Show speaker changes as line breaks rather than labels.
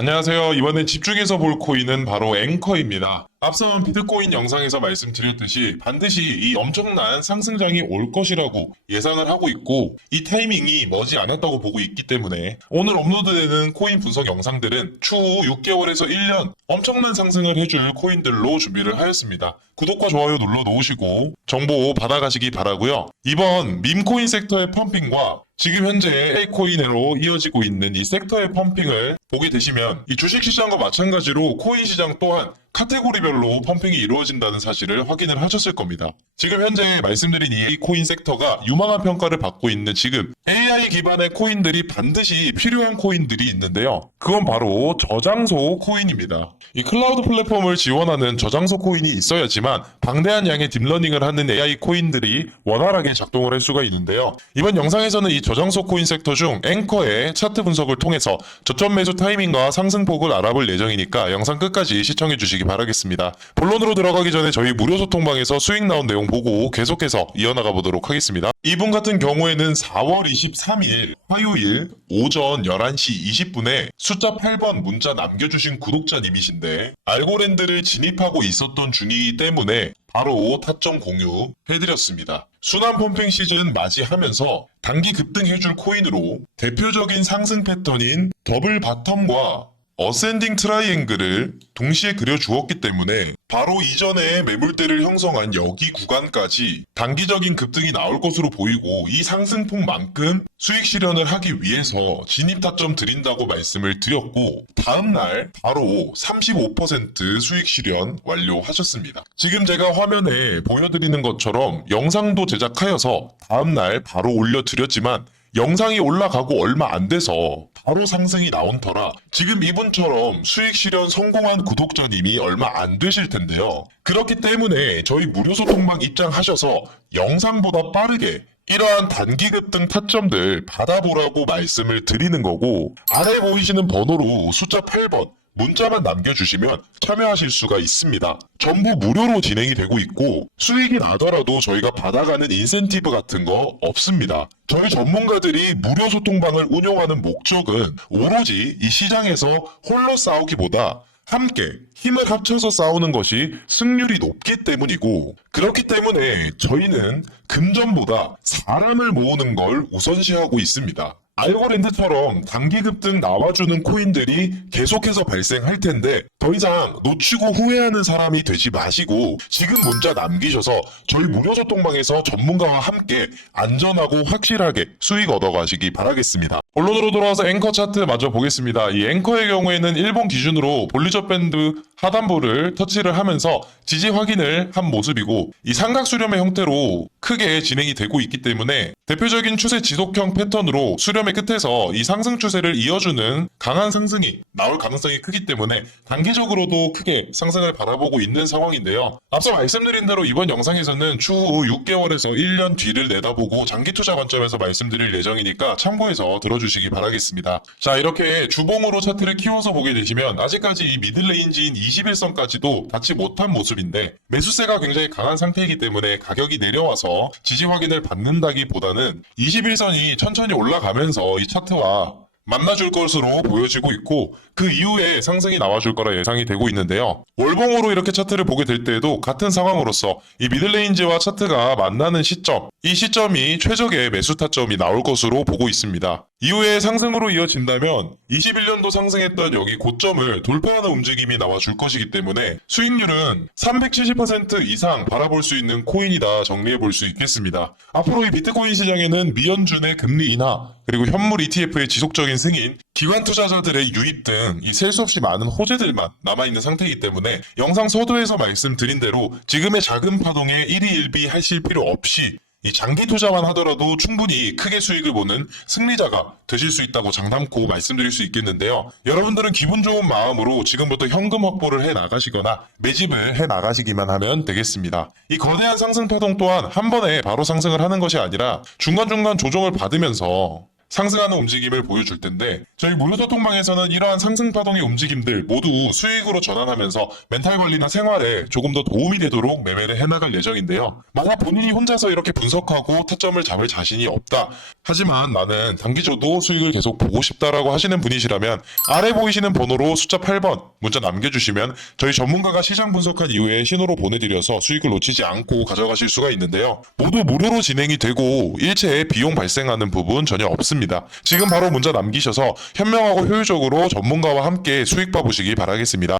안녕하세요. 이번에 집중해서 볼 코인은 바로 앵커입니다. 앞선 비트코인 영상에서 말씀드렸듯이 반드시 이 엄청난 상승장이 올 것이라고 예상을 하고 있고 이 타이밍이 머지 않았다고 보고 있기 때문에 오늘 업로드되는 코인 분석 영상들은 추후 6개월에서 1년 엄청난 상승을 해줄 코인들로 준비를 하였습니다. 구독과 좋아요 눌러 놓으시고 정보 받아가시기 바라고요. 이번 밈코인 섹터의 펌핑과 지금 현재 A코인으로 이어지고 있는 이 섹터의 펌핑을 보게 되시면 이 주식시장과 마찬가지로 코인 시장 또한 카테고리별로 펌핑이 이루어진다는 사실을 확인을 하셨을 겁니다. 지금 현재 말씀드린 이 코인 섹터가 유망한 평가를 받고 있는 지금 AI 기반의 코인들이 반드시 필요한 코인들이 있는데요. 그건 바로 저장소 코인입니다. 이 클라우드 플랫폼을 지원하는 저장소 코인이 있어야지만 방대한 양의 딥러닝을 하는 AI 코인들이 원활하게 작동을 할 수가 있는데요. 이번 영상에서는 이 저장소 코인 섹터 중 앵커의 차트 분석을 통해서 저점 매수 타이밍과 상승폭을 알아볼 예정이니까 영상 끝까지 시청해 주시기 바라겠습니다. 본론으로 들어가기 전에 저희 무료 소통방에서 수익 나온 내용 보고 계속해서 이어나가 보도록 하겠습니다. 이분 같은 경우에는 4월 23일 화요일 오전 11시 20분에 숫자 8번 문자 남겨주신 구독자님이신데 알고랜드를 진입하고 있었던 중이기 때문에 바로 타점 공유 해드렸습니다. 순환 펌핑 시즌 맞이하면서 단기 급등해줄 코인으로 대표적인 상승 패턴인 더블 바텀과 어센딩 트라이앵글을 동시에 그려주었기 때문에 바로 이전에 매물대를 형성한 여기 구간까지 단기적인 급등이 나올 것으로 보이고 이 상승폭만큼 수익 실현을 하기 위해서 진입 타점 드린다고 말씀을 드렸고 다음날 바로 35% 수익 실현 완료하셨습니다. 지금 제가 화면에 보여드리는 것처럼 영상도 제작하여서 다음날 바로 올려드렸지만 영상이 올라가고 얼마 안 돼서 바로 상승이 나온 터라 지금 이분처럼 수익 실현 성공한 구독자님이 얼마 안 되실 텐데요. 그렇기 때문에 저희 무료 소통방 입장하셔서 영상보다 빠르게 이러한 단기 급 등 타점들 받아보라고 말씀을 드리는 거고 아래 보이시는 번호로 숫자 8번 문자만 남겨주시면 참여하실 수가 있습니다. 전부 무료로 진행이 되고 있고 수익이 나더라도 저희가 받아가는 인센티브 같은 거 없습니다. 저희 전문가들이 무료 소통방을 운영하는 목적은 오로지 이 시장에서 홀로 싸우기보다 함께 힘을 합쳐서 싸우는 것이 승률이 높기 때문이고 그렇기 때문에 저희는 금전보다 사람을 모으는 걸 우선시하고 있습니다. 알고랜드처럼 단기 급 등 나와주는 코인들이 계속해서 발생할 텐데 더 이상 놓치고 후회하는 사람이 되지 마시고 지금 문자 남기셔서 저희 무료 소통방에서 전문가와 함께 안전하고 확실하게 수익 얻어가시기 바라겠습니다. 본론으로 돌아와서 앵커 차트 마저 보겠습니다. 이 앵커의 경우에는 일본 기준으로 볼리저 밴드 하단부를 터치를 하면서 지지 확인을 한 모습이고 이 삼각 수렴의 형태로 크게 진행이 되고 있기 때문에 대표적인 추세 지속형 패턴으로 수렴의 끝에서 이 상승 추세를 이어주는 강한 상승이 나올 가능성이 크기 때문에 단기적으로도 크게 상승을 바라보고 있는 상황인데요. 앞서 말씀드린 대로 이번 영상에서는 추후 6개월에서 1년 뒤를 내다보고 장기 투자 관점에서 말씀드릴 예정이니까 참고해서 들어주시기 바라겠습니다. 자 이렇게 주봉으로 차트를 키워서 보게 되시면 아직까지 이 미들레인지인 21선까지도 닿지 못한 모습인데 매수세가 굉장히 강한 상태이기 때문에 가격이 내려와서 지지 확인을 받는다기보다는 21선이 천천히 올라가면서 이 차트와 만나줄 것으로 보여지고 있고 그 이후에 상승이 나와줄 거라 예상이 되고 있는데요. 월봉으로 이렇게 차트를 보게 될 때에도 같은 상황으로서 이 미들레인지와 차트가 만나는 시점, 이 시점이 최적의 매수 타점이 나올 것으로 보고 있습니다. 이후에 상승으로 이어진다면 21년도 상승했던 여기 고점을 돌파하는 움직임이 나와줄 것이기 때문에 수익률은 370% 이상 바라볼 수 있는 코인이다 정리해 볼 수 있겠습니다. 앞으로 이 비트코인 시장에는 미연준의 금리 인하 그리고 현물 ETF의 지속적인 승인, 기관 투자자들의 유입 등 이 셀 수 없이 많은 호재들만 남아있는 상태이기 때문에 영상 서두에서 말씀드린 대로 지금의 작은 파동에 1위 1비 하실 필요 없이 이 장기 투자만 하더라도 충분히 크게 수익을 보는 승리자가 되실 수 있다고 장담코 말씀드릴 수 있겠는데요. 여러분들은 기분 좋은 마음으로 지금부터 현금 확보를 해 나가시거나 매집을 해 나가시기만 하면 되겠습니다. 이 거대한 상승 파동 또한 한 번에 바로 상승을 하는 것이 아니라 중간중간 조정을 받으면서 상승하는 움직임을 보여줄 텐데 저희 무료소통방에서는 이러한 상승 파동의 움직임들 모두 수익으로 전환하면서 멘탈 관리나 생활에 조금 더 도움이 되도록 매매를 해나갈 예정인데요. 만약 본인이 혼자서 이렇게 분석하고 타점을 잡을 자신이 없다. 하지만 나는 단기적으로 수익을 계속 보고 싶다라고 하시는 분이시라면 아래 보이시는 번호로 숫자 8번 문자 남겨주시면 저희 전문가가 시장 분석한 이후에 신호로 보내드려서 수익을 놓치지 않고 가져가실 수가 있는데요. 모두 무료로 진행이 되고 일체의 비용 발생하는 부분 전혀 없습니다. 지금 바로 문자 남기셔서 현명하고 효율적으로 전문가와 함께 수익 봐보시기 바라겠습니다.